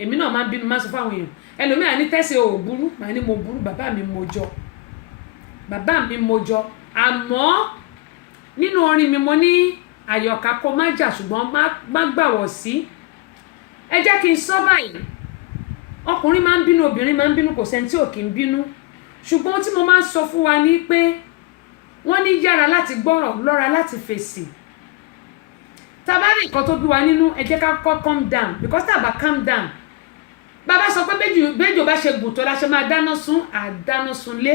èmi náà máa ń bínú máa sọ fún àwọn èèyàn ẹlòmíràn ní tẹ́sí ò burú màá ní mo burú bàbá mi mo jọ àmọ́ nínú orin mi mo ní àyọ̀ká kó má jà ṣùgbọ́n má gbàwọ̀ sí ẹ jẹ́ kí n sọ báyìí ọkùnrin máa ń bínú obìnrin máa ń bínú kò sẹ́ni tí ò kí ń bínú ṣùgbọ́n tí mo máa ń sọ fún wa ní pé wọ́n ní yára láti gbọ́rọ̀ lọ́ra láti fèsì tá bá rí nǹkan tó bí wa nínú ẹ jẹ́ ká kọ́ calm down because tá bá calm down bàbá sọ pé béjò bá ṣe gùn tó la ṣe máa dáná sun lé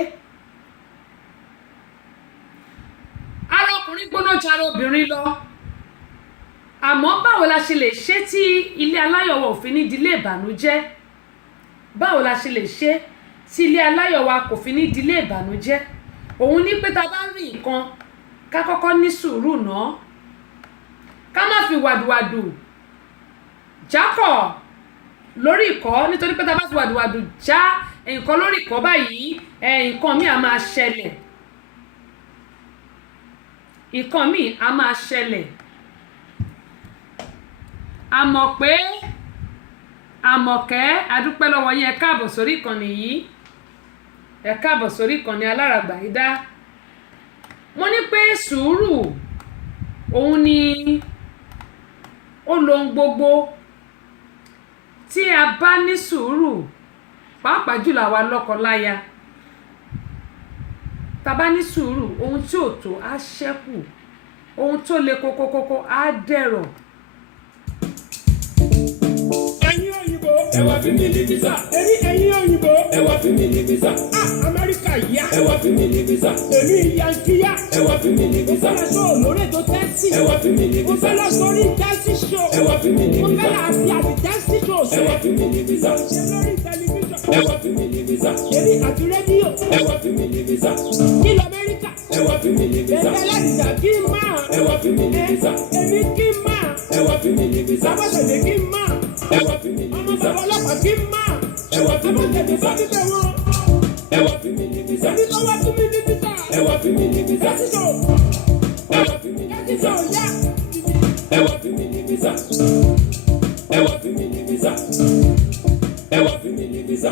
ara ọkùnrin gbóná ju ara obìnrin lọ àmọ́ báwo la ṣe lè ṣe tí ilé aláyọ̀ wa ò fi ní dilé ìbànújẹ́ báwo la ṣe lè ṣe tí ilé aláyọ̀ wa kò fi ní dilé ìbànújẹ́ òun ní pé tá bá rí nǹkan ká kọ́kọ́ ní sùúrù náà ká má fi wàdùwàdù jákọ̀ lórí ìkọ́ nítorí pé tá bá fi wàdùwàdù já nǹkan lórí ìkọ́ báyìí nǹkan míì á máa ṣẹlẹ̀ àmọ́ pé Àmọ̀kẹ́ adúpẹ́ lọ́wọ́ yín ẹ káàbọ̀ sórí ìkànnì yìí ẹ káàbọ̀ sórí ìkànnì Aláràgbàyídá mo ní pé sùúrù òun ni ó lohun gbogbo tí a bá ní sùúrù pàápàá jùlọ àwa lọ́kọláya tá bá ní sùúrù ohun tí ò tó á ṣẹ́kù ohun tó le kókókókó á dẹ̀rọ̀. Ẹ wá fi mí ní visa. Ẹ̀yin òyìnbó. Ẹ wá fi mí ní visa. Amẹ́ríkà yá. Ẹ wá fi mí ní visa. Èmi Yankiya. Ẹ wá fi mí ní visa. Mo fẹ́ lọ sọ olórí ètò tẹ́sí. Ẹ wá fi mí ní Mo visa. fẹ́ lọ sórí tẹ́sí show. Ẹ wá fi mí ní Mo visa. fẹ́ lọ àti àti tẹ́sí show. Ẹ wá fi mí ní visa. Ṣé lórí tẹlifíṣàn? Ẹ wá fi mí ní visa. Ṣèrí àti rédíò. Ẹ wá fi mí ní visa. Nílò Amẹ́ríkà. Ẹ wá fi mí ní visa. Bẹ́ẹ̀ lẹ́dìjà kí n máa. Ẹ wá fi mí ní visa. Èmi kí n máa. Ẹ wá fi mí ní visa. Abọ́sẹ̀dé kí n máa. Ẹ wá fi mí ní Ọmọ visa. bàbá ọlọ́pàá kí n máa. Ẹ wá fi mí ní Abọ́sẹ̀dé visa. bá níbẹ̀ wọn. Ẹ wá fi mí ní visa. Èmi tó wá fún mi ní títà. Ẹ wá fi mí ní visa. Tẹ́sí show. Ẹ wá fi mí ní Tẹ́sí visa. show yá. Ẹ wá fi mí ní visa. Ẹ wá fi mí ní visa. Ẹ wá fi mí ní visa.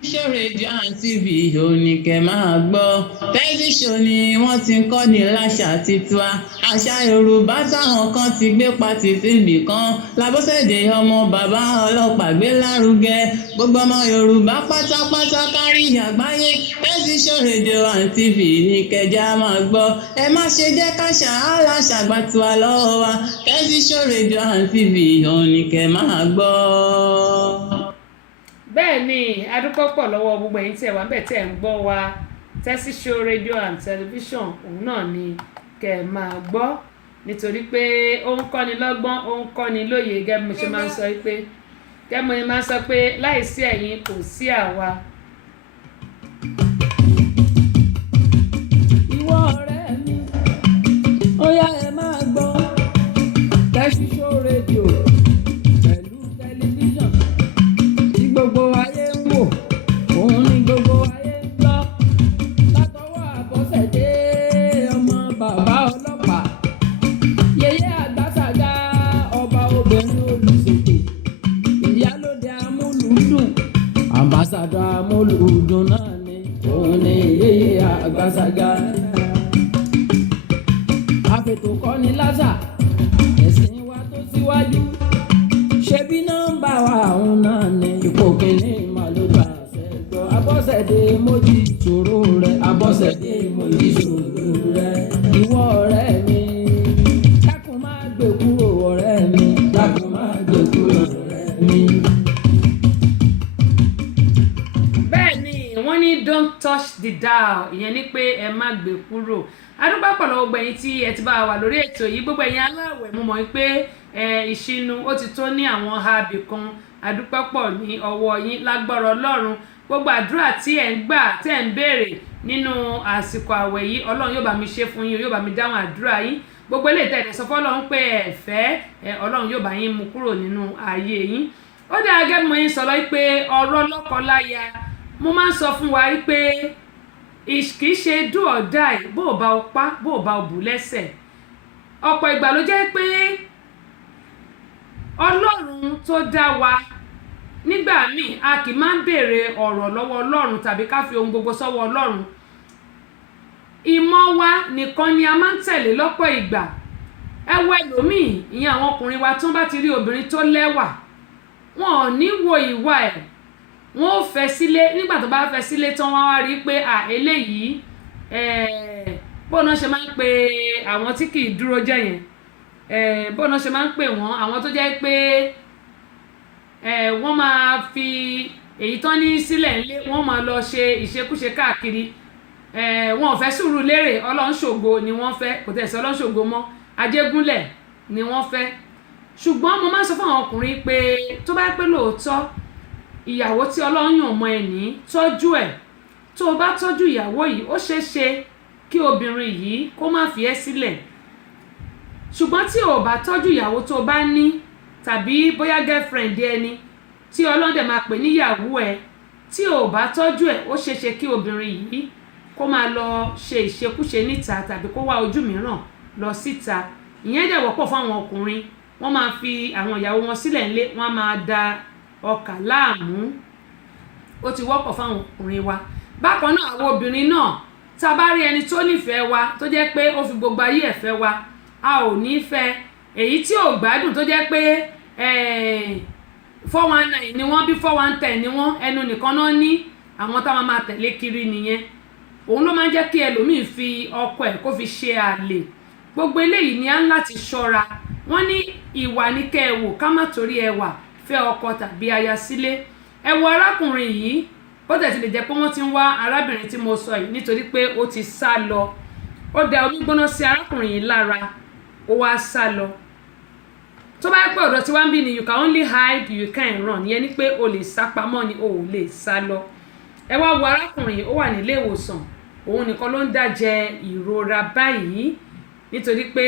Show Radio and TV ò ní kẹ́ máa gbọ́. Tẹ́lifíṣàn ni wọ́n ti ń kọ́ ní láṣà tiwa. Àṣà Yorùbá táwọn kan ti gbé pati síbì kan. Lábọ́sẹ̀dé ọmọ bàbá ọlọ́pàá gbé lárugẹ. Gbogbo ọmọ Yorùbá pátápátá kárí àgbáyé. Tẹ́lifíṣàn Radio and TV ní kẹjá máa gbọ́. Ẹ má ṣe jẹ́ káṣà aláṣà gbà tiwa lọ́wọ́ wa. Tẹ́lifíṣàn Radio and TV ò ní kẹ́ máa gbọ́. Bẹ́ẹ̀ ni adúpọ̀ pọ̀ lọ́wọ́ gbogbo ẹ̀yin tí ẹ wà ń bẹ̀ tí ẹ ń gbọ́ wa Tẹ́sí Show Radio and Television òun náà ni kẹ́ ẹ máa gbọ́ nítorí pé ó ń kọ́ni lọ́gbọ́n ó ń kọ́ni lóye gẹ́gẹ́ bí mo ṣe máa ń sọ pé láìsí ẹ̀yin kò sí àwa. Ìwọ ọ̀rẹ́ mi, ó yá ẹ máa gbọ́ Tẹ́sí Show Radio pẹ̀lú tẹlifíṣàn tí gbogbo ayé ń wò, òun ni gbogbo ayé ń gbọ́. Látọwọ́ Àbọ̀sẹ̀dé ọmọ bàbá ọlọ́pàá, yèyé Àgbàsàgà ọba obìnrin olùṣètò, ìyálóde amúlùúdùn, àmbàsàdọ̀ amúlùúdùn náà ni òun ni yèyé Àgbàsàgà. Àfètò kọ́ni lásà, ẹ̀sìn wa tó síwájú. Ṣebí nọ́mbà wa òun náà ni ipò kìíní màlúgbà ṣẹ̀gbọ́. Abọ́sẹ̀dé mojí ìṣòro rẹ̀, Abọ́sẹ̀dé mojí ìṣòro rẹ̀. Ìwọ ọ̀rẹ́ mi, dákun máa gbé kúrò ọ̀rẹ́ mi, dákun máa gbé kúrò ọ̀rẹ́ mi. Bẹ́ẹ̀ ni wọ́n ní don't touch the dial ìyẹn ni pé ẹ má gbé kúrò. Adúpẹ́ pọ̀ lọ́wọ́ gbogbo ẹ̀yin tí ẹ ti bá wa lórí ètò yìí gbogbo ẹ̀yin aláwẹ̀ mo mọ̀ pé ìṣínú ó ti tó ní àwọn habì kan. Adúpẹ́ pọ̀ ní ọwọ́ yín lágbára Ọlọ́run gbogbo àdúrà tí ẹ̀ ń gbà tí ẹ̀ ń béèrè nínú àsìkò àwẹ̀ yìí Ọlọ́run yóò bá mi ṣe fún yín yóò bá mi dáhùn àdúrà yín gbogbo eléyìí tẹ̀lé sọ fọ́lọ́run pé ẹ fẹ́ Ọlọ́run yóò bá yín mú kúrò nínú ayé yín. Ó dáa gẹ́gẹ́ bí mo yín sọ lọ pé ọ̀rọ̀ lọ́kọláya mo máa ń sọ fún wa pé kì í ṣe do or die bó o bá o pa bó o bá o bù lẹ́sẹ̀. Ọ̀pọ̀ ìgbà ló jẹ́ pé Ọlọ́run tó dá wa nígbà míì a kì í máa ń béèrè ọ̀rọ̀ lọ́wọ́ Ọlọ́run tàbí ká fi ohun gbogbo sọ́wọ́ Ọlọ́run. Ìmọ̀ wa nìkan ni a máa ń tẹ̀lé lọ́pọ̀ ìgbà. Ẹ wo ẹlòmíì, ìyẹn àwọn ọkùnrin wa tó bá ti rí obìnrin tó lẹ́wà, wọn ò ní wo ìwà ẹ̀, wọn ò fẹ́ sílé. Nígbà tó bá fẹ́ sílé tán wọ́n wá rí pé eléyìí bọ́ọ̀nà ṣe máa ń pe àwọn tí kì í dúró jẹ́ yẹn, bọ́ọ̀nà ṣe máa ń pè wọ́n, àwọn tó jẹ́ pé wọ́n máa fi èyí tán ní sílẹ̀ ńlé, wọ́n máa lọ ṣe ìṣekúṣe káàkiri. Wọn ò fẹ́ sùúrù lérè, Ọlọ́runṣògo ni wọ́n fẹ́, kò tẹ̀ sí Ọlọ́runṣògo mọ́, Ajégúnlẹ̀ ni wọ́n fẹ́. Ṣùgbọ́n mo máa ń sọ fún àwọn ọkùnrin pé tó bá pẹ́ lóòótọ́ ìyàwó tí Ọlọ́run yàn mọ́ ẹ ní tọ́jú ẹ̀, tó o bá tọ́jú ìyàwó yìí ó ṣeé ṣe kí obìnrin yìí kó má fi ẹ́ sílẹ̀. Ṣùgbọ́n tí o bá tọ́jú ìyàwó tó o bá ní, tàbí bóyá girlfriend ẹni tí Ọlọ́run dẹ̀ máa pè níyàwó ẹ, tí o bá tọ́jú ẹ̀ ó ṣeé ṣe kí obìnrin yìí kó máa lọ ṣe ìṣekúṣe níta tàbí kó wá ojú mìíràn lọ síta. Ìyẹn dẹ̀ wọ́pọ̀ fún àwọn ọkùnrin, wọ́n máa fi àwọn ìyàwó wọn sílẹ̀ ńlé, wọ́n máa da ọkà láàmú. Ó ti wọ́pọ̀ fún àwọn ọkùnrin wa. Bákan náà àwọn obìnrin náà, tá a bá rí ẹni tó nífẹ̀ẹ́ wa tó jẹ́ pé ó fi gbogbo ayé ẹ̀ fẹ́ wa, a ò ní fẹ́. Èyí tí ò gbádùn tó jẹ́ pé 419 ni wọ́n bí 410 ni wọ́n, ẹnu nìkan náà ní, àwọn táwọn máa tẹ̀lé kiri nìyẹn. Òun ló máa ń jẹ́ kí ẹlòmíì fi ọkọ ẹ̀ kó fi ṣe àlè. Gbogbo eléyìí ni a ń láti ṣọ́ra. Wọ́n ní ìwà ní kẹ́ ẹ wò ká má torí ẹwà fẹ́ ọkọ tàbí aya sílé. Ẹ wo arákùnrin yìí, ó tẹ̀ ti lè jẹ́ pé wọ́n ti ń wá arábìnrin tí mo sọ yìí nítorí pé ó ti sá lọ. Ó da omi gbóná sí arákùnrin yìí lára, ó wá sá lọ. Tó bá pẹ́ ọ̀dọ̀ tí wá ń bí ni you can only hide, you can't run. Ìyẹn ni pé o lè sá pamọ́ ni o ò lè sá lọ. Ẹ wá wo arákùnrin yìí, ó wà nílé ìwòsàn, òun nìkan ló ń dájẹ ìrora báyìí nítorí pé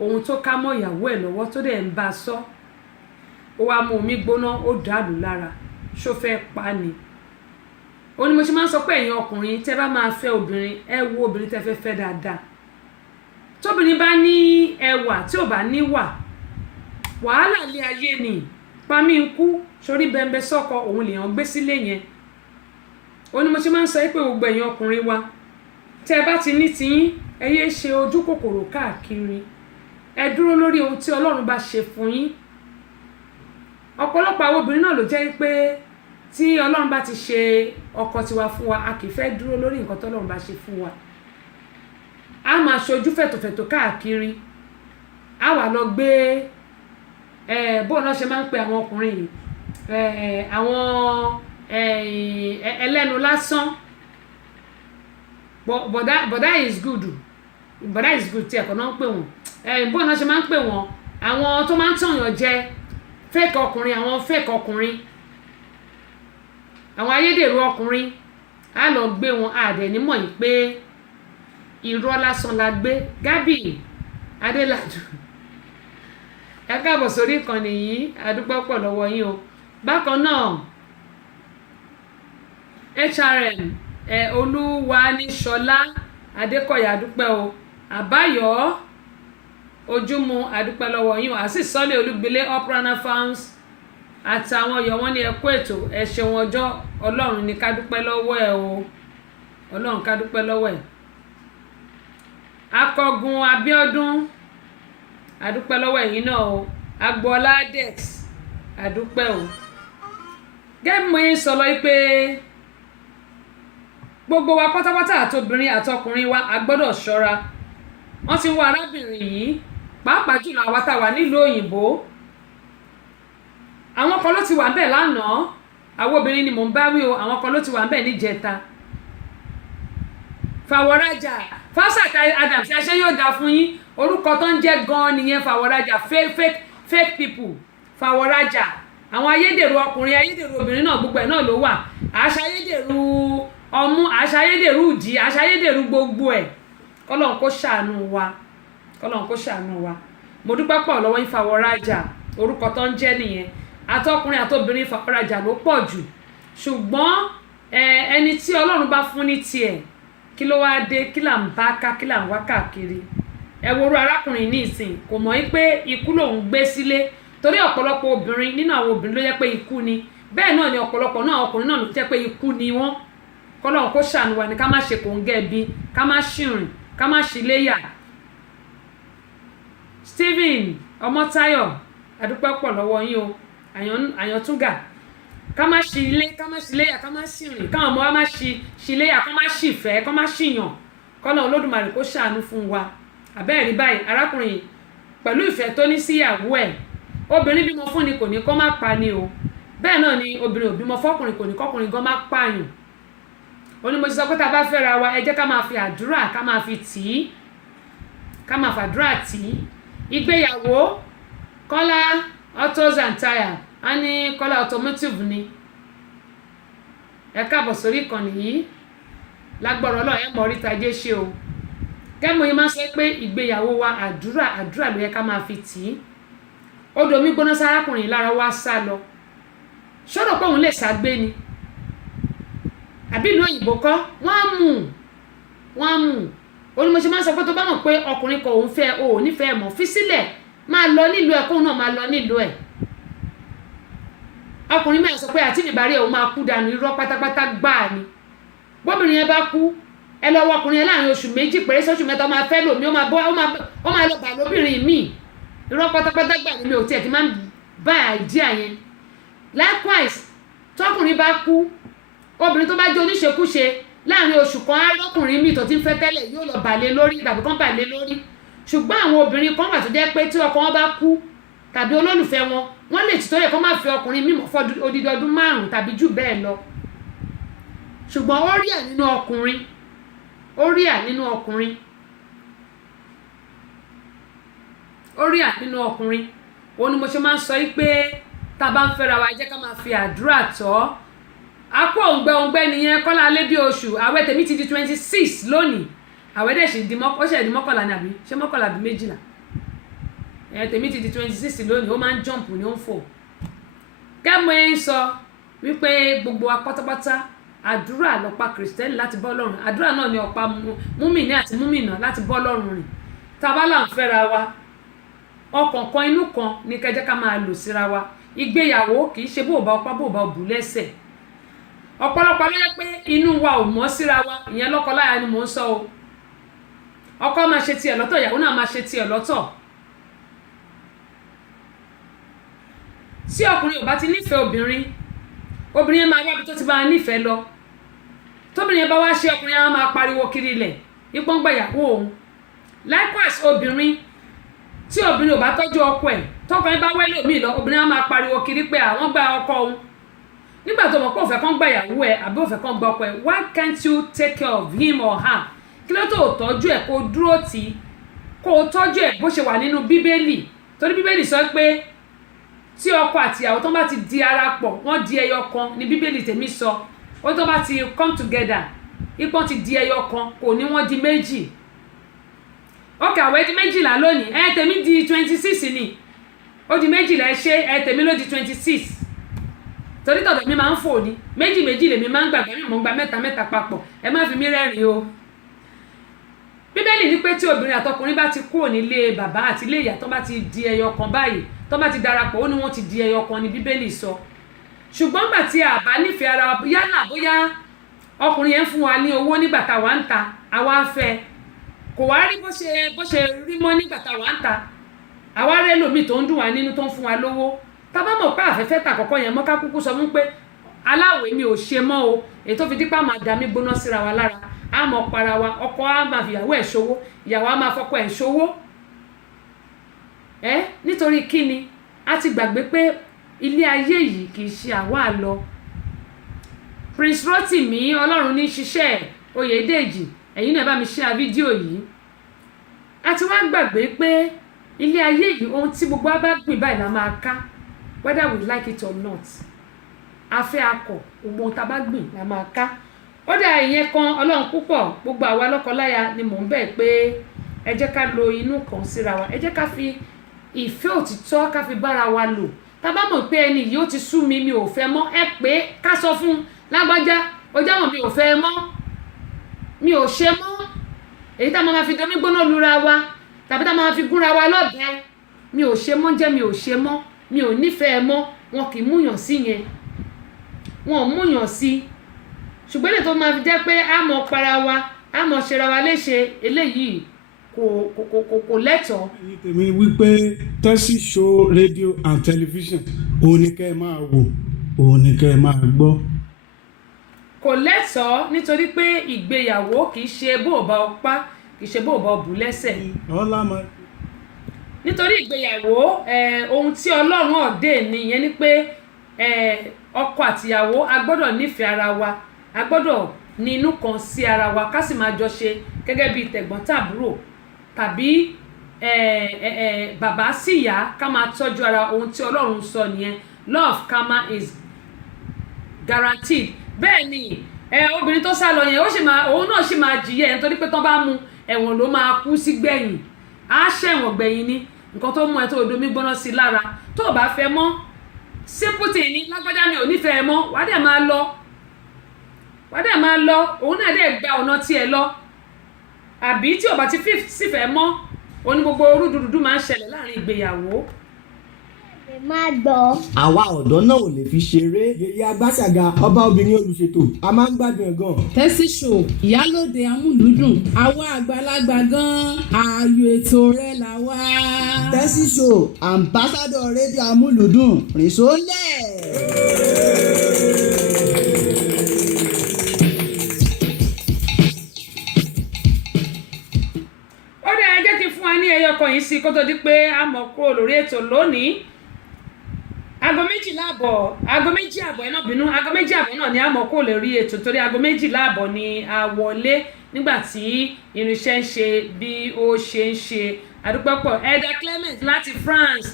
ohun tó ká mọ́ ìyàwó ẹ̀ lọ́wọ́ tó dẹ̀ ń bá a sọ, ó wá mú omi gbóná, ó dàlù lára, ṣó fẹ́ pa ni. Ó ní mo ṣe máa ń sọ pé ẹ̀yin ọkùnrin tẹ́ bá máa fẹ́ obìnrin, ẹ wo obìnrin tẹ́ fẹ́ fẹ́ dáadáa. Tóbìnrin bá ní ẹwà tí ò bá níwà, wàhálà ilé ayé ni, pamí ń kú, sórí bẹ́ńbẹ́ sọ́kọ òun lèèyàn gbé sílé yẹn. Ó ní mo ṣe máa ń sọ pé gbogbo ẹ̀yin ọkùnrin wa, tẹ́ bá ti ní tiyín, ẹ yé ṣe ojú kòkòrò káàkiri. Ẹ dúró lórí ohun tí Ọlọ́run bá ṣe fún yín. Ọ̀pọ̀lọpọ̀ àwọn obìnrin náà ló jẹ́ pé tí Ọlọ́run bá ti ṣe ọkọ tiwa fún wa, a kì í fẹ́ dúró lórí nǹkan tí Ọlọ́run bá ṣe fún wa. A máa ṣojú fẹ̀tòfẹ̀tò káàkiri. A wà lọ gbé bóun náà ṣe máa ń pe àwọn ọkùnrin yìí, àwọn ẹlẹ́nu lásán. Bọ̀dá is good, bọ̀dá is good tí ẹ̀kọ́ náà ń pè wọ́n. Bóun náà ṣe máa ń pè wọ́n, àwọn tó máa ń tọ̀yàn jẹ, fake ọkùnrin, àwọn fake ọkùnrin, àwọn ayédèrú ọkùnrin. A lọ gbé wọn, àdẹ̀ nímọ̀ yìí pé irọ́ lásán la gbé. Gábì Adélàdù, ẹ káàbọ̀ sórí ìkànnì yìí, àdúpẹ́ pọ̀ lọ́wọ́ yín o. Bákan náà HRM Olúwaníṣọlá Adékọ̀yà, àdúpẹ́ o. Àbáyọ̀ Ojúmu, àdúpẹ́ lọ́wọ́ yín o. Àsì Sọ́lé Olúgbilé, Oprana Farms àtàwọn ọ̀yọ́ wọn ní ẹ kú ètò, ẹ ṣeun ọjọ́. Ọlọ́run ní ká dúpẹ́ lọ́wọ́ ẹ o, Ọlọ́run ká dúpẹ́ lọ́wọ́ ẹ. Akọgun Abíọ́dún, àdúpẹ́ lọ́wọ́ ẹ̀yin náà o. Agboola Dex, àdúpẹ́ o. Gẹ́gẹ́ mo yín sọ lọ pé gbogbo wa pátápátá àtobìnrin àtọkùnrin wa a gbọ́dọ̀ ṣọ́ra. Wọ́n ti ń wá arábìnrin yìí, pàápàá jùlọ àwa tá wà nílùú òyìnbó. Àwọn kan ló ti wà ńbẹ̀ lánàá, àwọn obìnrin ni mò ń bá wí o, àwọn kan ló ti wà ńbẹ̀ níjẹta. Fàwọ̀rajà, Fásàkà Adams, ṣe yóò dáa fún yín. Orúkọ tó ń jẹ́ gan-an nìyẹn, Fàwọ̀rajà, fake people. Fàwọ̀rajà, àwọn ayédèrú ọkùnrin, ayédèrú obìnrin náà, gbogbo ẹ̀ náà ló wà. Àṣà ayédèrú ọmú, àṣà ayédèrú ìdí, àṣà ayédèrú gbogbo ẹ̀. Kọ́lọ́run kó ṣàánú wa, Kọ́lọ́run kó ṣàánú wa. Mo dúpẹ́ pọ̀ lọ́wọ́ yín Fàwọ̀rajà, orúkọ tó ń jẹ́ nìyẹn. Àtọkùnrin àtobìnrin Fàwọ̀rajà ló pọ̀ jù. Ṣùgbọ́n ẹni tí Ọlọ́run bá fún ní tiẹ̀, kí ló wá dé, kí là ń bá ká, kí là ń wá káàkiri. Ẹ wo orú arákùnrin ní ìsìn, kò mọ̀ pé ikú lòun gbé sílé, torí ọ̀pọ̀lọpọ̀ obìnrin nínú àwọn obìnrin ló jẹ́ pé ikú ni bẹ́ẹ̀ náà ni ọ̀pọ̀lọpọ̀ náà ọkùnrin náà ló jẹ́ pé ikú ni wọ́n kọ́lọ́run kó ṣàánú wa ni ká má ṣe kòńgẹ́ bí ká má ṣìrìn ká má ṣìléyà. Stephen Ọmọ́táyọ̀ adúpẹ́ pọ̀ lọ́wọ́ yín o àyàntúngà ká má ṣìlé ká má ṣìléyà ká má ṣìrìn káwọn ọmọ wa má ṣìléyà ká má ṣìfẹ́ ká má ṣìyàn kọ́lọ́run Olódùmarè kó ṣàánú fún wa. Àbẹ́ẹ̀rí báyìí arákùnrin pẹ̀lú ìfẹ́ tó ní síyàwó ẹ̀ obìnrin bímọ fún ni kò ní kó má pa ni o bẹ́ẹ̀ náà ni obìnrin ò bímọ fọ́kùnrin kò ní kọ́kùnrin gan má pààyàn. Ó ní mo ti sọ pé tá a bá fẹ́ra wa ẹ jẹ́ ká máa fi àdúrà ká máa fi tì í ká máa fàdúrà tì í. Ìgbéyàwó Kọ́lá autos and tire á ní Kọ́lá automotive ni ẹ káàbọ̀ sórí ìkànnì yìí lágbọ́rọ̀ Ọlọ́run ẹ mọ̀ oríta jẹ́ ṣe o. Kẹ́mo yìí máa sọ pé ìgbéyàwó wa àdúrà ló yẹ ká máa fi tì í. Odò mi gbóná sárákùnrin lára wá sá lọ ṣọ́rọ̀ pé òun lè ságbé ni àbí ìlú òyìnbó kọ́ wọ́n á mú onímọ̀ṣẹ́ máa ń sọ pé tó bá mọ̀ pé ọkùnrin kan òun fẹ́ o ò nífẹ̀ẹ́ mọ̀ fi sílẹ̀ máa lọ nílùú ẹ̀ kóun náà máa lọ nílùú ẹ̀. Ọkùnrin mẹ́rin sọ pé àti ìbárí ẹ̀ òun máa kú dànù irọ́ pátápátá gbáà ni bóbìnrin yẹn bá kú ẹ lọ wọ ọkùnrin yẹn láàrin oṣù méjì péré sóṣù mẹ́ta ó máa fẹ́ lòmí ó máa lọ bà lóbìnrin míì irọ́ pátápátá gbà ní mi ò tiẹ̀ ti máa ń bá àìdíà yẹn. Likewise tọkùnrin bá kú obìnrin tó bá jẹ́ oníṣekúṣe láàrin oṣù kan arọ́kùnrin míì tó ti ń fẹ́ tẹ́lẹ̀ yóò lọ bàlé lórí tàbí kán bàlé lórí. Ṣùgbọ́n àwọn obìnrin kan wà tó jẹ́ pé tí ọkọ wọn bá kú tàbí olólùfẹ́ wọn wọ́n lè tìtọ́ yẹ kó má fi ọkùnrin míì fọ́ odidi ọdún 5 tàbí jù bẹ́ẹ̀ lọ. Ṣùgbọ́n ó rí à nínú ọkùnrin òun ni mo ṣe máa ń sọ yí pé tá a bá ń fẹ́ra wa jẹ́ ká máa fi àdúrà tọ́. Akó òǹgbẹ nìyẹn Kọ́lá alẹ́ bí oṣù àwẹ̀ tèmi ti di 26 lónìí àwẹ̀ dẹ̀ ṣe di mọ́kànlá ni àbí ṣé mọ́kànlá àbí méjìlá tèmi ti di 26 lónìí ó máa ń jump ní ó ń fò. Kẹ́mo ẹ̀ ń sọ wípé gbogbo wa pátápátá àdúrà lọ́pá kìrìsìtẹ́nì láti bọ́ Ọlọ́run àdúrà náà ni ọ̀pá múmìnì àti múmìnà láti bọ́ Ọlọ́run rìn. Tá a bá là ń fẹ́ra wa ọkàn kan inú kan ní kẹjẹ́ ká máa lò síra wa. Ìgbéyàwó kì í ṣe bó bá ọpá bó bá òbú lẹ́sẹ̀ ọ̀pọ̀lọpọ̀ ló yẹ pé inú wa ò mọ́ síra wa ìyẹn lọ́kọláya ni mò ń sọ o. Ọkọ máa ṣe tiẹ̀ lọ́tọ̀ ìyàwó náà máa ṣe tiẹ̀ lọ́tọ̀. Tí ọkùnrin ò bá ti nífẹ̀ẹ́ obìnrin yẹn máa wábi tó ti bá a nífẹ̀ẹ́ lọ tóbìnrin yẹn bá wá ṣe ọkùnrin yẹn máa pariwo kiri ilẹ̀ ipò ń gbàyàwó òun. Likewise obìnrin tí obìnrin ò bá tọ́jú ọkọ ẹ̀ tọkùnrin bá wẹ́lẹ̀ omi lọ obìnrin yẹn máa pariwo kiri pé àwọn gba ọkọ òun. Nígbà tó mọ̀ pé òfẹ́ kan gbàyàwó ẹ̀ àbí òfẹ́ kan gbọ́ ọkọ ẹ̀ why can't you take care of him or her? Kí ló tó tọ́jú ẹ̀ kó dúró tì í kó tọ́jú ẹ̀ bó ṣe wà nínú Bíbélì torí Bíbélì sọ pé tí ọkọ àti ìyàwó tó bá ti di ara pọ̀ wọ́n di ẹyọ kan ní Bíbélì tèmi sọ ó tó bá ti come together ipò ti di ẹyọ kan kò ní wọ́n di méjì. Ókè àwẹ̀ di méjìlá lónìí tèmi di 26 ni ó di méjìlá tèmi ló di 26 torí tọ̀dọ̀ mi máa ń fò ní méjì lèmi máa ń gbàgbé mi mò ń gba mẹ́ta papọ̀ ẹ má fi mí rẹ́rìn o. Bíbélì ní pé tí obìnrin àtọkùnrin bá ti kúrò nílé bàbá àti ilé ìyá tó bá ti di ẹyọ kan báyìí tó bá ti darapọ̀ ó ní wọ́n ti di ẹyọ kan ní Bíbélì sọ. Ṣùgbọ́n gbà tí a bá nífẹ̀ẹ́ ara wa yálà bóyá ọkùnrin yẹn fún wa ní owó nígbà tá wà ń ta àwa fẹ́ kò wá rí bó ṣe rí mọ́ nígbà tá wà ń ta àwa rẹ́ lòmíì tó ń dùn wá nínú tó ń fún wa lówó. Tá bá mọ̀ pé àfẹ́fẹ́ tà kọ́kọ́ yẹn mọ́ ká kúkú sọ fún pé aláwẹ̀ mi ò ṣe mọ́ o ètò fi dípà máa dà mí gbóná síra wa lára á mọ̀ para wa ọkọ á máa fi ìyàwó ẹ̀ ṣòwò ìyàwó á máa fọkọ ẹ̀ ṣòwò nítorí kíni a ti gbàgbé pé ilé ayé yìí kì í ṣe àwa lọ. Prince Rotimi Ọlọ́run ní ṣiṣẹ́ Oyèdèjì ẹ̀yin náà bá mi share fídíò yìí. A ti wá gbàgbé pé ilé ayé yìí ohun tí gbogbo wa bá gbìn báyìí la máa ká whether we like it or not. Afẹ́ akọ ohun tá bá gbìn la máa ká. Ó dà ìyẹn kan Ọlọ́run púpọ̀ gbogbo àwa lọ́kọláya ni mò ń bẹ̀ pé ẹ jẹ́ ká lo inú kan síra wa ẹ jẹ́ ká fi ìfẹ́ òtítọ́ ká fi bára wa lò. Tá bá mọ̀ pé ẹni yìí ó ti sú mi mi ò fẹ́ mọ́ ẹ pé ká sọ fún lágbájá ó jámọ̀ mi ò fẹ́ mọ́ mi ò ṣe mọ́ èyí tá máa fi domi gbóná lura wa tàbí tá máa fi gúnra wa lọ́bẹ mi ò ṣe mọ́ jẹ́ mi ò ṣe mọ́ mi ò nífẹ̀ẹ́ mọ́ wọn kì í múyàn sí yẹn wọn ò múyàn sí ṣùgbọ́n èlé tó máa fi jẹ́ pé a mọ̀ para wa a mọ̀ ṣera wa léṣe eléyìí kò lẹ́tọ̀ọ́. tèmi wípé Tessy Show rédíò and tẹlifíṣàn òun ni kẹ́ ẹ máa wò òun ni kẹ́ ẹ máa gbọ́. kò lẹ́tọ̀ọ́ nítorí pé ìgbéyàwó kì í ṣe bó o bá ọ pa kì í ṣe bó o bá ọ bù lẹ́sẹ̀. nítorí ìgbéyàwó ohun tí Ọlọ́run ọ̀dẹ́ nìyẹn ni pé ọkọ àtìyàwó a gbọ́dọ̀ nífẹ̀ẹ́ ara wa a gbọ́dọ̀ ní inú kan sí ara wa ká sì máa jọ ṣe gẹ́gẹ́ bí tẹ̀gbọ́n tàbúrò tàbí bàbá sí ìyá ká máa tọ́jú ara ohun tí Ọlọ́run sọ nìyẹn love karma is guaranteed. bẹ́ẹ̀ ni obìnrin tó sá lọ yẹn òun náà sì máa jìyà ẹ̀ nítorí pé tán bá mú ẹ̀wọ̀n ló máa kú sí gbẹ̀yìn á ṣẹ̀wọ̀n gbẹ̀yìn ni nǹkan tó mú ẹ tó odomi gbóná sí lára tó o bá fẹ́ mọ́ sípùtì ní lágbájá mi ò nífẹ̀ẹ́ mọ́ wàá dẹ̀ máa lọ òun náà dẹ̀ gba ọ̀nà tiẹ̀ lọ àbí tí o bá ti sì fẹ́ mọ́ oní gbogbo rúdurùdu máa ń ṣẹlẹ̀ láàrin ìgbéyàwó. máa gbọ́. àwa ọ̀dọ́ náà ò lè fi ṣeré. yèyé agbáṣàga ọba obìnrin olùṣètò a máa ń gbádùn ẹ̀ gan. Tessy Show ìyálòde amúlùúdùn àwa àgbàlagbà gan ààyò ètò rẹ̀ là wá. Tessy Show ambassador rédíò amúlùúdùn rìn sólẹ̀. ẹyọkọ yìí sí kó tó di pé a mọ̀ kúrò lórí ètò lónìí aago méjì àbọ̀ ẹ náà bínú aago méjì àbọ̀ náà ni a mọ̀ kúrò lórí ètò torí aago méjìlá àbọ̀ ni a wọlé nígbà tí irinṣẹ́ ń ṣe bí ó ṣe ń ṣe àdúpọ̀pọ̀ Elder Clement láti France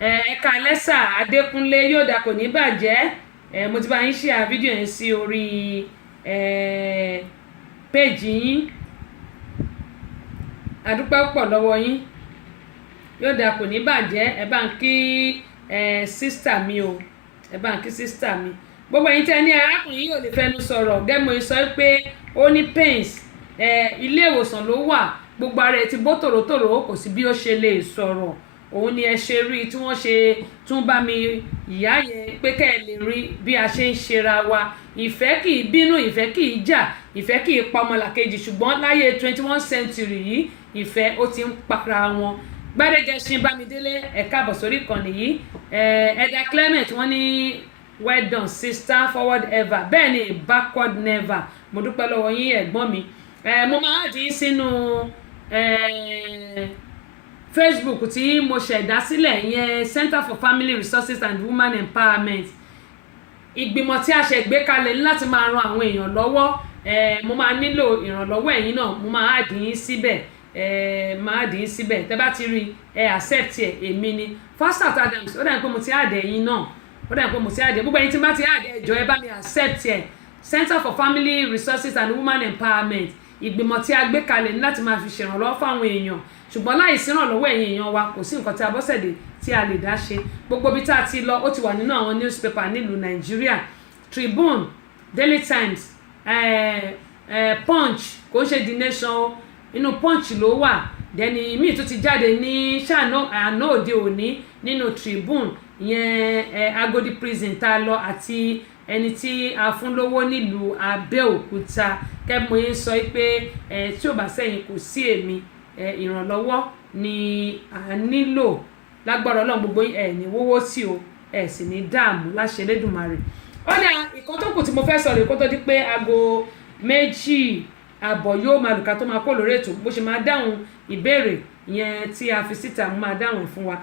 ẹ̀ka lẹ́sà Adékúnlé yóò dà kò ní bàjẹ́ mo ti bá yín share fídíò yẹn sí orí péjì yín àdúpẹ́ pọ̀ lọ́wọ́ yín yóò dáa kò ní bàjẹ́ ẹ bá ń kí sísítà mi o ẹ bá ń kí sísítà mi gbogbo ẹ̀yin tẹ́ ní arákùnrin yóò lè fẹnu sọ̀rọ̀ gẹ́gbọ́n sọ pé ó ní pains ilé ìwòsàn ló wà gbogbo ara ẹ ti bó tòrótòró kò sí bí ó ṣe lè sọ̀rọ̀ òun ni ẹ ṣe rí tí wọ́n ṣe tún bá mi ìyá yẹn pé kẹ́ ẹ lè rí bí a ṣe ń ṣera wa ìfẹ́ kì í bínú ìfẹ́ kì í jà ìfẹ́ kì í pa ọmọlàkejì ṣùgbọ́n láyé 21st century yìí ìfẹ́ ó ti ń para wọn. Gbádégẹṣin Bámidélé ẹ káàbọ̀ sórí ìkànnì yìí Elder Clement wọ́n ní well done sister forward ever bẹ́ẹ̀ ni backward never mo dúpẹ́ lọ́wọ́ yín ẹ̀gbọ́n mi mo máa dín sínú Facebook tí mo ṣẹ̀dá sílẹ̀ ìyẹn Center for Family Resources and Women Empowerment ìgbìmọ̀ tí a ṣe gbé kalẹ̀ ní láti máa ran àwọn èèyàn lọ́wọ́ mo máa nílò ìrànlọ́wọ́ ẹ̀yin náà mo máa dín síbẹ̀ tẹ́ bá ti rí accept ẹ̀ èmi ni Fastat Adams ó dàbí pé mo ti àdẹ̀ ẹ̀yin náà ó dàbí pé mo ti àdẹ̀ gbogbo ẹ̀yin tí bá ti àdẹ̀ ẹ̀jọ̀ ẹ bá mi accept ẹ̀ Center for Family Resources and Women Empowerment ìgbìmọ̀ tí a gbé kalẹ̀ ní láti máa fi ṣèrànlọ́wọ́ fáwọn èèyàn ṣùgbọ́n láì sí ìrànlọ́wọ́ ẹ̀yin èèyàn wa kò sí nǹkan tí Abọ́sẹ̀dé tí a lè dá ṣe gbogbo ibi tá a ti lọ ó ti wà nínú àwọn newspaper nílùú Nàìjíríà Tribune Daily Times Punch kò ń ṣe The Nation inú Punch ló wà dẹni míì tó ti jáde ní àná òde òní nínú Tribune ìyẹn Agodi prison tá a lọ àti ẹni tí a fún lówó nílùú Abẹ́òkúta kẹ́mọ̀ yẹn sọ pé tí ò bá sẹ́yìn kò sí èmi ìrànlọ́wọ́ ni a nílò lágbára Ọlọ́run gbogbo ní wọ́wọ́ sí o sì ní dààmú láṣẹ Elédùmarè. ó ní ìkan tó kù tí mo fẹ́ sọ rèé kó tó di pé aago 2:00 yóò máa lùkà tó máa kó lórí ètò bó ṣe máa dáhùn ìbéèrè ìyẹn tí a fi síta mo máa dáhùn fún wa.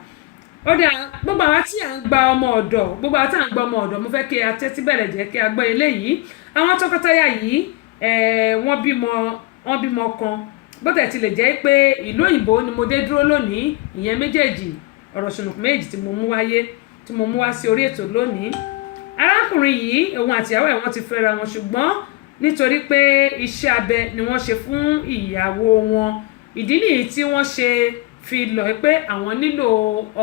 ó dà gbogbo àwa tí à ń gba ọmọ ọ̀dọ̀ mo fẹ́ kí a tẹ́tí bẹ̀rẹ̀ jẹ́ kí a gbọ́ eléyìí àwọn tọkọtaya yìí wọ́n bímọ kan bó tẹ̀ tilẹ̀ jẹ́ pé ìlú òyìnbó ni mo dé dúró lónìí ìyẹn méjèèjì ọ̀rọ̀ ṣùnùkùn méjì tí mo mú wá sí orí ètò lónìí. arákùnrin yìí òun àtìyàwó ẹ̀ wọ́n ti fẹ́ra wọn ṣùgbọ́n nítorí pé iṣẹ́ abẹ ni wọ́n ṣe fún ìyàwó wọn ìdí nìyí tí wọ́n ṣe fi lọ pé àwọn nílò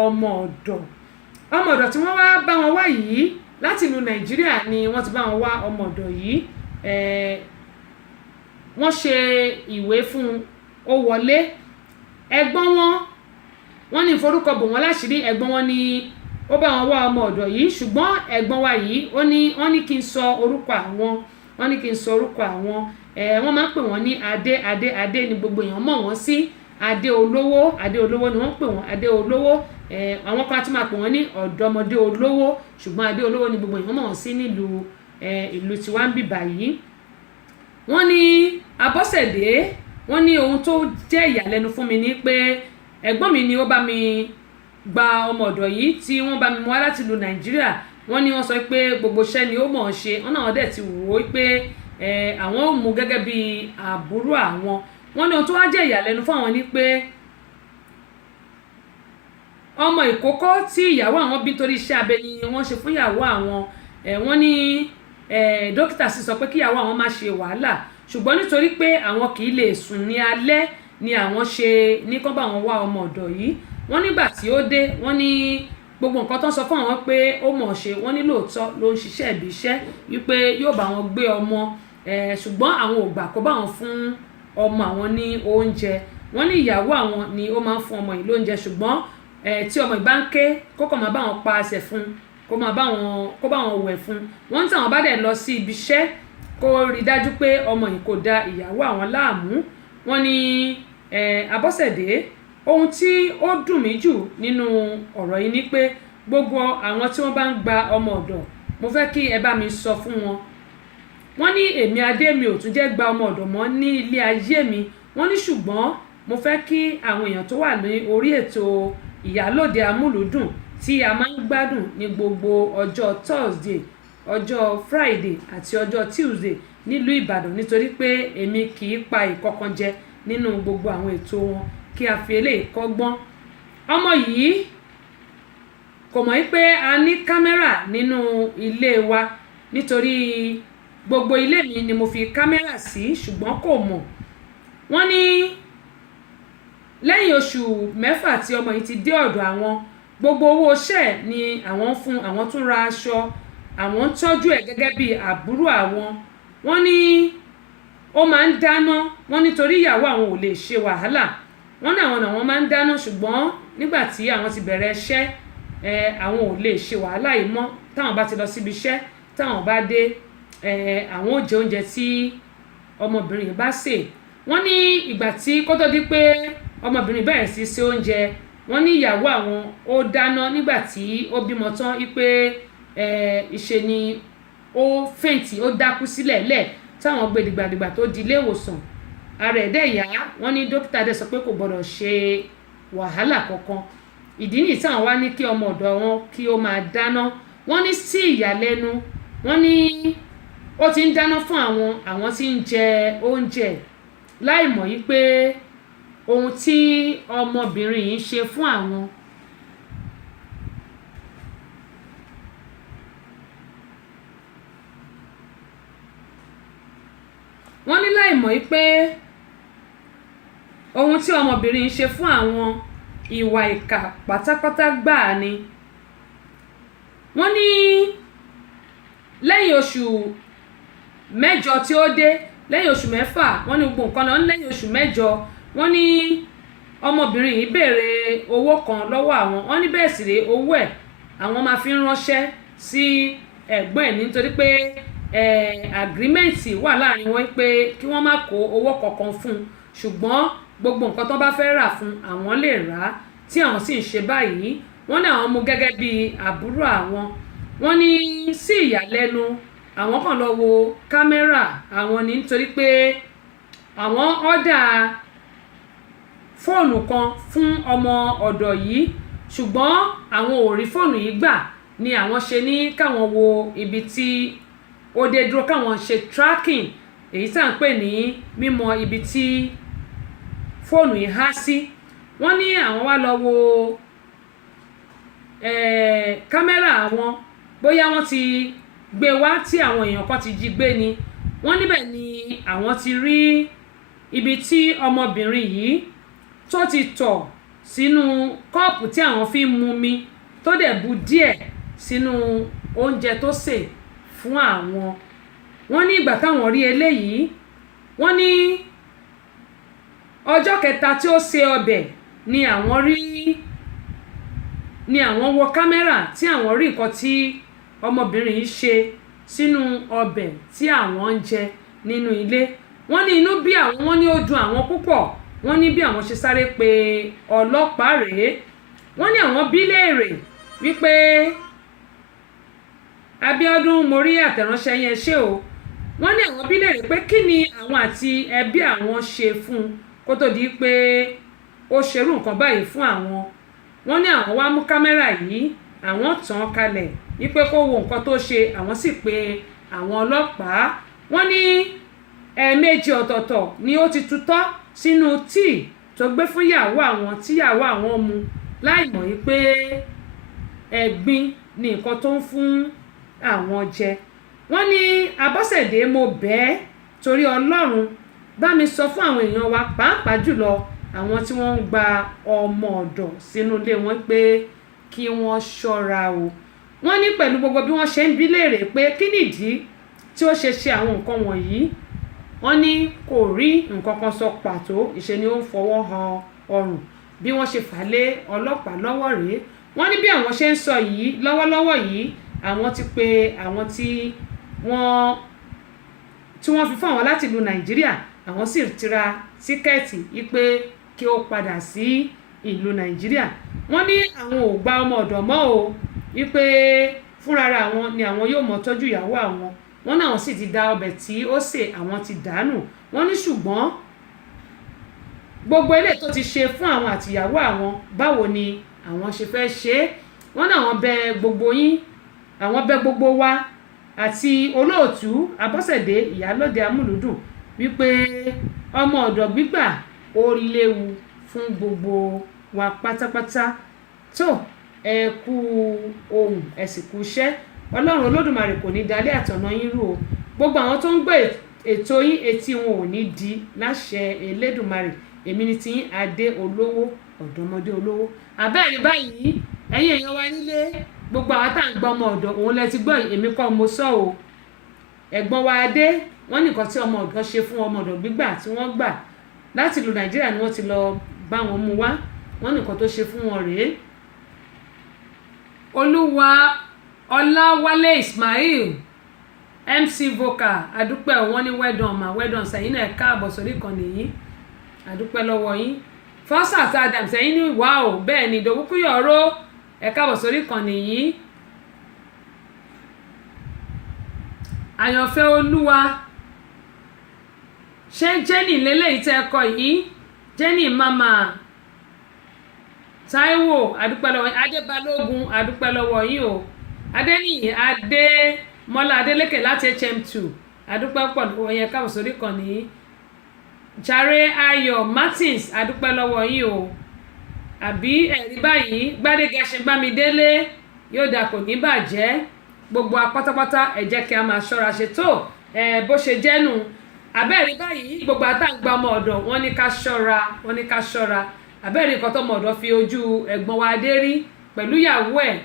ọmọ ọ̀dọ̀ tí wọ́n wá bá wọn wá yìí láti ìlú Nàìjíríà ni wọ́n ti bá wọn wá ọmọ ọ̀dọ̀ yìí wọ́n ṣe ìwé fún ó wọlé ẹ̀gbọ́n wọn ní ìforúkọ bò wọ́n láṣìírí ẹ̀gbọ́n wọn ní ó bá wọn wá ọmọ ọ̀dọ̀ yìí ṣùgbọ́n ẹ̀gbọ́n wa yìí wọ́n ní kí n sọ orúkọ àwọn wọ́n máa ń pè wọ́n ní adé ni gbogbo èèyàn mọ̀ wọ́n sí adé olówó ni wọ́n pè wọ́n adé olówó àwọn kan tí máa pè wọ́n ní ọ̀dọ́mọdé olówó ṣùgbọ́n adé olówó ni gbogbo èèyàn mọ̀ wọ́n sí nílùú ìlú tiwa ń bì báyìí. wọ́n ní Abọ́sẹ̀dé wọ́n ní ohun tó jẹ́ ìyàlẹ́nu fún mi ni pé ẹ̀gbọ́n mi ni ó bá mi gba ọmọ ọ̀dọ̀ yìí tí wọ́n bá mi mú wá láti ìlú Nàìjíríà. wọ́n ní wọ́n sọ pé gbogbo iṣẹ́ ni ó mọ̀ ọ́n ṣe wọ́n náà dẹ̀ ti wò ó pé àwọn ò mú gẹ́gẹ́ bí àbúrò àwọn. wọ́n ní ohun tó wá jẹ́ ìyàlẹ́nu fún àwọn ni pé ọmọ ìkókó tí ìyàwó àwọn bí torí iṣẹ́ abẹ ni wọ́n ṣe fún ìyàwó àwọn. wọ́n ní dókítà sì sọ pé kí ìyàwó àwọn má ṣe wàhálà ṣùgbọ́n nítorí pé àwọn kì í lè sùn ní alẹ́ ni àwọn ṣe ní kán bá wọn wá ọmọ ọ̀dọ̀ yìí. wọ́n nígbà tí ó dé wọ́n ní gbogbo nǹkan tó ń sọ fún àwọn pé ó mọ̀ ṣe wọ́n ní lóòótọ́ ló ń ṣiṣẹ́ ibi iṣẹ́ wípé yóò bá wọn gbé ọmọ ṣùgbọ́n àwọn ò gbà kó bá wọn fún ọmọ àwọn ní oúnjẹ. wọ́n ní ìyàwó àwọn ni ó máa ń fún ọmọ yìí lóúnjẹ ṣùgbọ́n tí ọmọ yìí bá ń ké kókò máa bá wọn pa ẹsẹ̀ fún kó bá wọn wẹ̀ fún. wọ́n ní táwọn bá dẹ̀ lọ sí ibi iṣẹ́ kó rí dájú pé ọmọ yìí kò da ìyàwó àwọn láàmú. wọ́n ní Abọ́sẹ̀dé ohun tí ó dùn mí jù nínú ọ̀rọ̀ yìí ni pé gbogbo àwọn tí wọ́n bá ń gba ọmọ ọ̀dọ̀ mo fẹ́ kí ẹ bá mi sọ fún wọn. wọ́n ní èmi Adé mi ò tún jẹ́ gba ọmọ ọ̀dọ̀ mọ́ ní ilé ayé mi. wọ́n ní ṣùgbọ́n mo fẹ́ kí àwọn èèyàn tó wà ní orí ètò Ìyálóde Amúlùúdùn tí a máa ń gbádùn ní gbogbo ọjọ́ Thursday ọjọ́ Friday àti ọjọ́ Tuesday nílùú Ìbàdàn nítorí pé èmi kì í pa ìkọ̀kan jẹ nínú gbogbo àwọn ètò wọn kí a fi eléyìí kọ́gbọ́n. ọmọ yìí kò mọ̀ pé a ní kámẹ́rà nínú ilé wa nítorí gbogbo ilé mi ni mo fi kámẹ́rà sí ṣùgbọ́n kò mọ̀. wọ́n ní lẹ́yìn oṣù 6 tí ọmọ yìí ti dé ọ̀dọ̀ àwọn gbogbo owó iṣẹ́ ni àwọn ń fún àwọn tún ra aṣọ àwọn ń tọ́jú ẹ̀ gẹ́gẹ́ bí àbúrò àwọn. wọ́n ní ó máa ń dáná wọ́n nítorí ìyàwó àwọn ò lè ṣe wàhálà. wọ́n ní àwọn máa ń dáná ṣùgbọ́n nígbà tí àwọn ti bẹ̀rẹ̀ iṣẹ́ àwọn ò lè ṣe wàhálà yìí mọ́. táwọn bá ti lọ síbi iṣẹ́ táwọn bá dé àwọn ò jẹ oúnjẹ tí ọmọbìnrin yìí bá sè. wọ́n ní ìgbà tí kó tó di pé ọmọbìnrin bẹ̀rẹ̀ sí ṣe oúnjẹ wọ́n ní ìyàwó àwọn ó dáná nígbà tí ó bímọ tán wípé ìṣe ni ó fẹ̀yìntì ó dákú sílẹ̀ lẹ̀ táwọn gbé dìgbàdìgbà tó di ilé ìwòsàn ara ẹ̀ dẹ̀ yá. wọ́n ní dókítà dẹ̀ sọ pé kò gbọ́dọ̀ ṣe wàhálà kankan. ìdí nìyí táwọn wá ní kí ọmọ ọ̀dọ̀ wọn kí ó máa dáná. wọ́n ní sí ìyàlẹ́nu wọ́n ní ó ti ń dáná fún àwọn tí ń jẹ oúnjẹ láì mọ̀ yí pé ohun tí ọmọbìnrin yìí ṣe fún àwọn. wọ́n ní láì mọ̀ pé ohun tí ọmọbìnrin ṣe fún àwọn ìwà ìkà pátápátá gbáà ni. wọ́n ní lẹ́yìn oṣù 8 tí ó dé lẹ́yìn oṣù 6 wọ́n ní gbogbo nǹkan náà lẹ́yìn oṣù 8 wọ́n ní ọmọbìnrin yìí béèrè owó kan lọ́wọ́ àwọn. wọ́n ní bẹ́ẹ̀ sì rèé owó ẹ̀ àwọn máa fi ń ránṣẹ́ sí ẹ̀gbọ́n ẹ̀ nítorí pé agreement wà láàrin wọn pé kí wọ́n má kó owó kankan fún un ṣùgbọ́n gbogbo nǹkan tó bá fẹ́ rà fún àwọn lè rà á tí àwọn sì ń ṣe báyìí. wọ́n ní àwọn mú gẹ́gẹ́ bí àbúrò àwọn. wọ́n ní sí ìyàlẹ́nu àwọn kan lọ wo kámẹ́rà àwọn ní nítorí pé àwọn ọ́dà fóònù kan fún ọmọ ọ̀dọ̀ yìí ṣùgbọ́n àwọn ò rí fóònù yìí gbà ni àwọn ṣe ní káwọn wo ibi tí ó dé dúró káwọn ṣe tracking èyí tá à ń pè ní mímọ̀ ibi tí fóònù yìí há sí. wọ́n ní àwọn wá lọ wo kámẹ́rà àwọn bóyá wọ́n ti gbé wá tí àwọn èèyàn kan ti jí gbé ni. wọ́n níbẹ̀ ni àwọn ti rí ibi tí ọmọbìnrin yìí tó ti tọ̀ sínú kọ́ọ̀pù tí àwọn fi ń mumi tó dẹ̀ bu díẹ̀ sínú oúnjẹ tó sè fún àwọn. wọ́n ní ìgbà táwọn rí eléyìí wọ́n ní ọjọ́ kẹta tí ó sè ọbẹ̀ ni àwọn rí ni àwọn wo kámẹ́rà tí àwọn rí nǹkan tí ọmọbìnrin yìí ṣe sínú ọbẹ̀ tí àwọn ń jẹ nínú ilé. Wọ́n ní inú bí àwọn, wọ́n ní ó dùn àwọn púpọ̀, wọ́n ní bí àwọn ṣe sáré pe ọlọ́pàá rèé. Wọ́n ní àwọn bí léèrè wípé Abíọ́dún, mo rí àtẹ̀ránṣẹ́ yẹn ṣé o. Wọ́n ní àwọn bí léèrè pé kí ni àwọn àti ẹbí àwọn ṣe fún un kó tó di pé ó ṣerú nǹkan báyìí fún àwọn. Wọ́n ní àwọn wá mú kámẹ́rà yìí, àwọn tàn kalẹ̀ wípé kó wo nǹkan tó ṣe, àwọn sì pe àwọn ọlọ́pàá. Wọ́n ní ẹ̀ẹ̀mejì ọ̀tọ̀ọ̀tọ̀ ni ó ti tutọ́ sínú tíì tó gbé fún ìyàwó àwọn tí ìyàwó àwọn mu láì mọ̀ wípé ẹ̀gbin ni nǹkan tó ń fún àwọn jẹ. Wọ́n ní Abọ́sẹ̀dé, mo bẹ́ẹ̀ torí Ọlọ́run bá mi sọ fún àwọn èèyàn wa, pàápàá jùlọ àwọn tí wọ́n ń gba ọmọ ọ̀dọ̀ sínú ilé wọn, pé kí wọ́n ṣọ́ra o. Wọ́n ní pẹ̀lú gbogbo bí wọ́n ṣe ń bi léèrè pé kí nìdí tí ó ṣe àwọn nǹkan wọ̀nyí, wọ́n ní kò rí nǹkan kan sọ pàtó, ìṣe ni ó ń fọwọ́ han ọrùn bí wọ́n ṣe fà lé ọlọ́pàá lọ́wọ́ rèé. Wọ́n ní bí àwọn ṣe ń sọ yìí lọ́wọ́lọ́wọ́ yìí, àwọn ti pe àwọn tí wọ́n fi fún àwọn láti ìlú Nàìjíríà, àwọn sì ti ra tíkẹ́ẹ̀tì wípé kí ó padà sí ìlú Nàìjíríà. Wọ́n ní àwọn ò gba ọmọ ọ̀dọ̀ mọ́ o, wípé fúnra àwọn ni àwọn yóò mọ tọ́jú ìyàwó àwọn. Wọ́n náà sì ti da ọbẹ̀ tí ó sè, àwọn ti dànù. Wọ́n ní ṣùgbọ́n gbogbo eléyìí tó ti ṣe fún àwọn àtìyàwó àwọn, báwo ni àwọn ṣe fẹ́ ṣe é. Wọ́n náà wọ́n bẹ gbogbo yín, àwọn bẹ gbogbo wa àti olóòtú Abọ́sẹ̀dé Ìyálóde Amúlùúdùn wípé ọmọ ọ̀dọ̀ gbígbà ó léwu fún gbogbo wa pátápátá. tó ẹ kú ohun ẹ sì kú iṣẹ́. Ọlọ́run Olódùmarè kò ní dalẹ̀ àtọ̀nà yín rú o. Gbogbo àwọn tó ń gbé ètò yín, etí wọn ò ní di láṣẹ Elédùmarè. Èmi ni tí yín Adé Olówó, ọ̀dọ́mọdé olówó. Àbẹ́ẹ̀rí báyìí ẹ̀yin èèyàn wa nílé, gbogbo àwọn tá à ń gbọ́ ọmọ ọ̀dọ̀, òun lẹ ti gbọ́, èmi kọ́ mo sọ o. Ẹ̀gbọ́n wa Adé, wọ́n ní nǹkan tí ọmọ ọ̀dọ̀ ṣe fún ọmọ ọ̀dọ̀ gbígbà tí wọ́n gbà láti ìlú Nàìjíríà ni wọ́n ti lọ bá wọn mú wá. Wọ́n ní nǹkan tó ṣe fún wọn rèé. Olúwa Ọláwálé Ismail MC Vocal, adúpẹ́ wọn ní well done ma, well done sẹ́yìn náà káàbọ̀ sórí ìkànnì yìí, adúpẹ́ lọ́wọ́ yín. Fọ́sàt Adams sẹ́yìn ní ìwà o, bẹ́ẹ̀ ni Ìdòwú Kúyọ̀ró, ẹ káàbọ̀ sórí ìkànnì yìí. Àyànfẹ́ Olúwa, ṣé Jenny lélẹ́yìí tẹ́ ẹ kọ yìí? Jenny Mama Táíwò, adúpẹ́ lọ́wọ́ yín. Adébálógun, adúpẹ́ lọ́wọ́ yín o. Adéníyì Adémọ́lá Adélékè láti HM2, adúpẹ́ pọ̀ lọ́wọ́ yín, ẹ káàbọ̀ sórí ìkànnì yìí. Jàre Ayọ̀ Martins, adúpẹ́ lọ́wọ́ yín o. Àbí ẹ̀rí báyìí, Gbádégẹṣin Bámidélé, yóò dà kò ní bàjẹ́. Gbogbo apátápátá ẹ jẹ́ kí a máa ṣọ́ra ṣe tó bó ṣe jẹ́nu. Àbẹ́ẹ̀rí báyìí, gbogbo àtàǹgbà ọmọ ọ̀dọ̀ wọ́n ní ká ṣọ́ra, wọ́n ní ká ṣọ́ra. Àbẹ́ẹ̀rí nǹkan tó ọmọ ọ̀dọ̀ fi ojú ẹ̀gbọ́n wa Adé rí pẹ̀lú ìyàwó ẹ̀.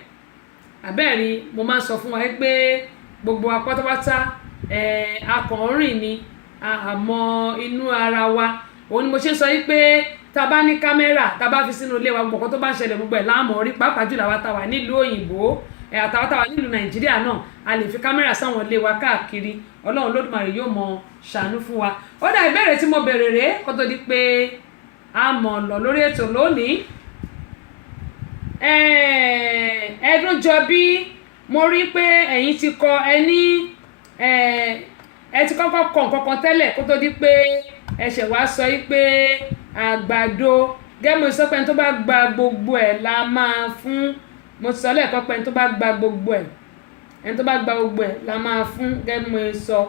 Àbẹ́ẹ̀rí, mo máa ń sọ fún wa pé gbogbo apátápátá akọ̀ọ́rìn ni àmọ́ inú ara wa. Òun ni mo ṣe ń sọ pé tá bá ní kámẹ́rà, tá bá fi sínú ilé wa, gbogbo tó bá ń ṣẹlẹ̀ gbogbo ẹ̀ láàmú rí, pàápàá jùlọ àwa tá wà nílùú òyìnbó àtàwọn tá wà nílùú Nàìjíríà náà, a lè fi kámẹ́rà sáwọn ilé wa káàkiri. Ọlọ́run Olódùmarè yóò mọ ṣàánú fún wa. Ó dà ìbéèrè tí mo béèrè rèé kó tó di pé a mọ̀ lọ lórí ètò lónìí. Ẹdúnjọbí, mo rí pé ẹ̀yin ti kọ ẹ ti kọ́kọ́ kọ nǹkan kan tẹ́lẹ̀ kó tó di pé ẹ ṣẹ̀ wá sọ pé àgbàdo, gẹ́gẹ́ mo sọ pé ẹni tó bá gba gbogbo ẹ̀ la máa fún. Mo sọ lẹ́ẹ̀kan pé ẹni tó bá gba gbogbo ẹ̀, ẹni tó bá gba gbogbo ẹ̀ la máa fún. Gẹ́gẹ́ mo sọ,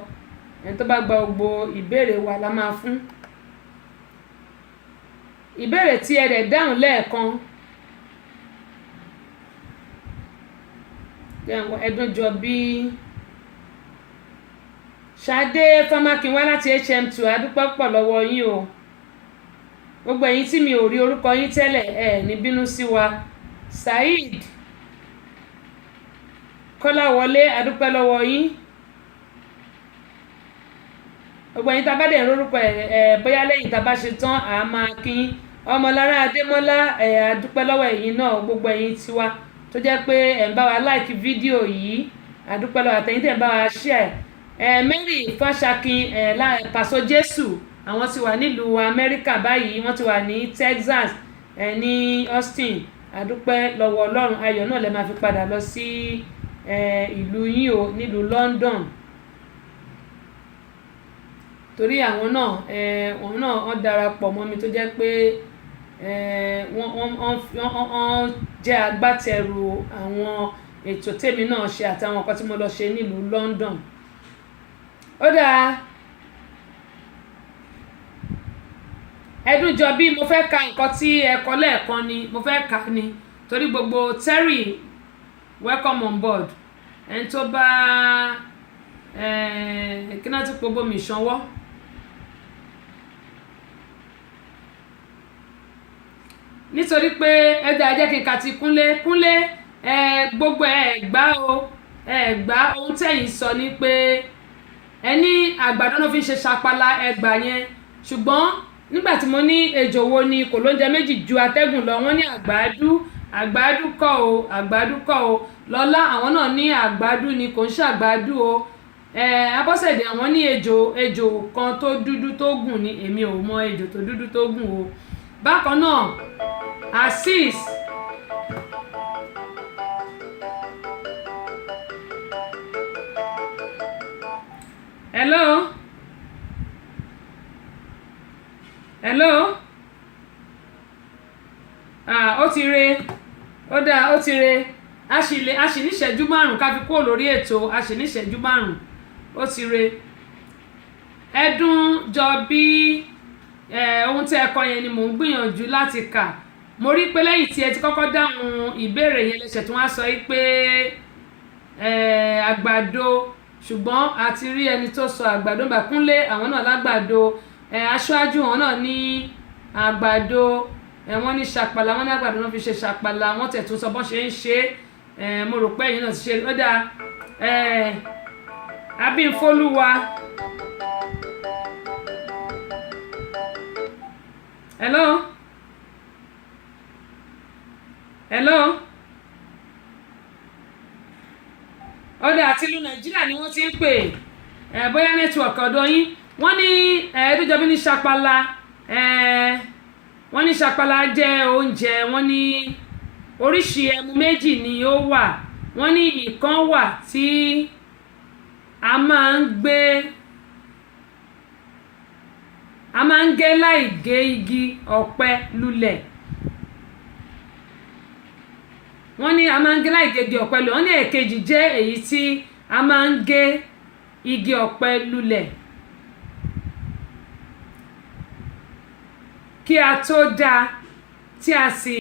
ẹni tó bá gba gbogbo ìbéèrè wa la máa fún. Ìbéèrè tí ẹ rẹ̀ dáhùn lẹ́ẹ̀kan, Ẹdúnjọbí Ṣadé Fámákinwá láti HM2, adúpẹ́ pọ̀ lọ́wọ́ yín o. Gbogbo ẹ̀yin tí mi ò rí orúkọ yín tẹ́lẹ̀, ẹ ní bínú sí wa. Saheed Kọ́láwọlé, adúpẹ́ lọ́wọ́ yín. Gbogbo ẹ̀yin tá bá dẹ̀ ń rórúkọ bóyá lẹ́yìn tá bá ṣe tán à máa kí ọmọlára adémọ́lá àdúpẹ́ lọ́wọ́ ẹ̀yin náà gbogbo ẹ̀yin tiwa tó jẹ́ pé ẹ̀ ń bá wa like fídíò yìí àdúpẹ́ lọ́wọ́ àtẹ̀yìn tẹ̀ ń bá wa share Mary Fáṣakin Pàṣọ Jésù àwọn ti wà nílùú Amẹ́ríkà báyìí wọ́n ti wà ní Texas ní Austin àdúpẹ́ lọ́wọ́ Ọlọ́run ayọ̀ náà lè máa fi padà lọ sí ìlú yín o nílùú London torí àwọn náà wọ́n darapọ̀ mọ́ mi tó jẹ́ pé wọ́n jẹ́ agbátẹrù àwọn ètò tèmi náà ṣe àtàwọn nǹkan tí mo lọ ṣe nílùú London. Ó dáa ẹdúnjọ bí mo fẹ́ ka nǹkan tí ẹ kọ lẹ́ẹ̀kan ni mo fẹ́ kà ni torí gbogbo Terry welcome on board ẹni tó bá kí náà ti pọ̀ bómi ìṣanwọ́. Nítorí pé ẹgbẹ́ ajẹ́ kí n kà ti kúnlé gbogbo gbá o gbá ohun tẹ̀yìn sọ ni pé ẹni àgbàdo náà fi ń ṣe ṣapala ẹgbà yẹn ṣùgbọ́n nígbà tí mo ní ejò wo ni kò lóúnjẹ méjì ju atẹ́gùn lọ wọ́n ní àgbàdú kọ́ o lọ́lá àwọn náà ní àgbàdú ni kò ń ṣàgbàdú o Abọ́sẹ̀dé àwọn ní ejò kan tó dúdú tó gùn ni èmi ò mọ ejò tó dúdú tó gùn o. Bákan náà Azeez hello ó ti re ó dáa ó ti re a sì ní ìṣẹ́jú márùn ká fi kúrò lórí ètò a sì ní ìṣẹ́jú márùn ó ti re ẹdún jọ bí ohun tí ẹ kọ yẹn ni mò ń gbìyànjú láti kà mo rí pé lẹ́yìn tí ẹ ti kọ́kọ́ dáhùn ìbéèrè yẹn lẹ́sẹ̀ tí wọ́n á sọ yìí pé àgbàdo ṣùgbọ́n a ti rí ẹni tó sọ àgbàdo Bàkúnlé àwọn náà lágbàdo aṣáájú àwọn náà ní àgbàdo wọ́n ní ṣàpàlà wọ́n ní àgbàdo náà fi ṣe ṣàpàlà wọ́n tẹ̀ tún sọ bọ́n ṣe ń ṣe mo rò pé ẹ̀yin náà ti ṣe ó dáa Abímfólúwa hello ọdẹ àti ìlú Nàìjíríà ni wọ́n ti ń pè bóyá nẹ́tíwọ̀kì ọ̀dọ̀ yín wọ́n ní ẹ̀ẹ́dújọbí ní ṣapala wọ́n ní ṣapala jẹ́ oúnjẹ wọ́n ní oríṣi ẹmu méjì ni ó wà wọ́n ní ìkan wà tí a máa ń gé láì gé igi ọ̀pẹ lulẹ̀ wọ́n ní a máa ń gé láì gé igi ọ̀pẹ lulẹ̀ wọ́n ní èkejì jẹ́ èyí tí a máa ń gé igi ọ̀pẹ lulẹ̀ kí a tó dá tí a sì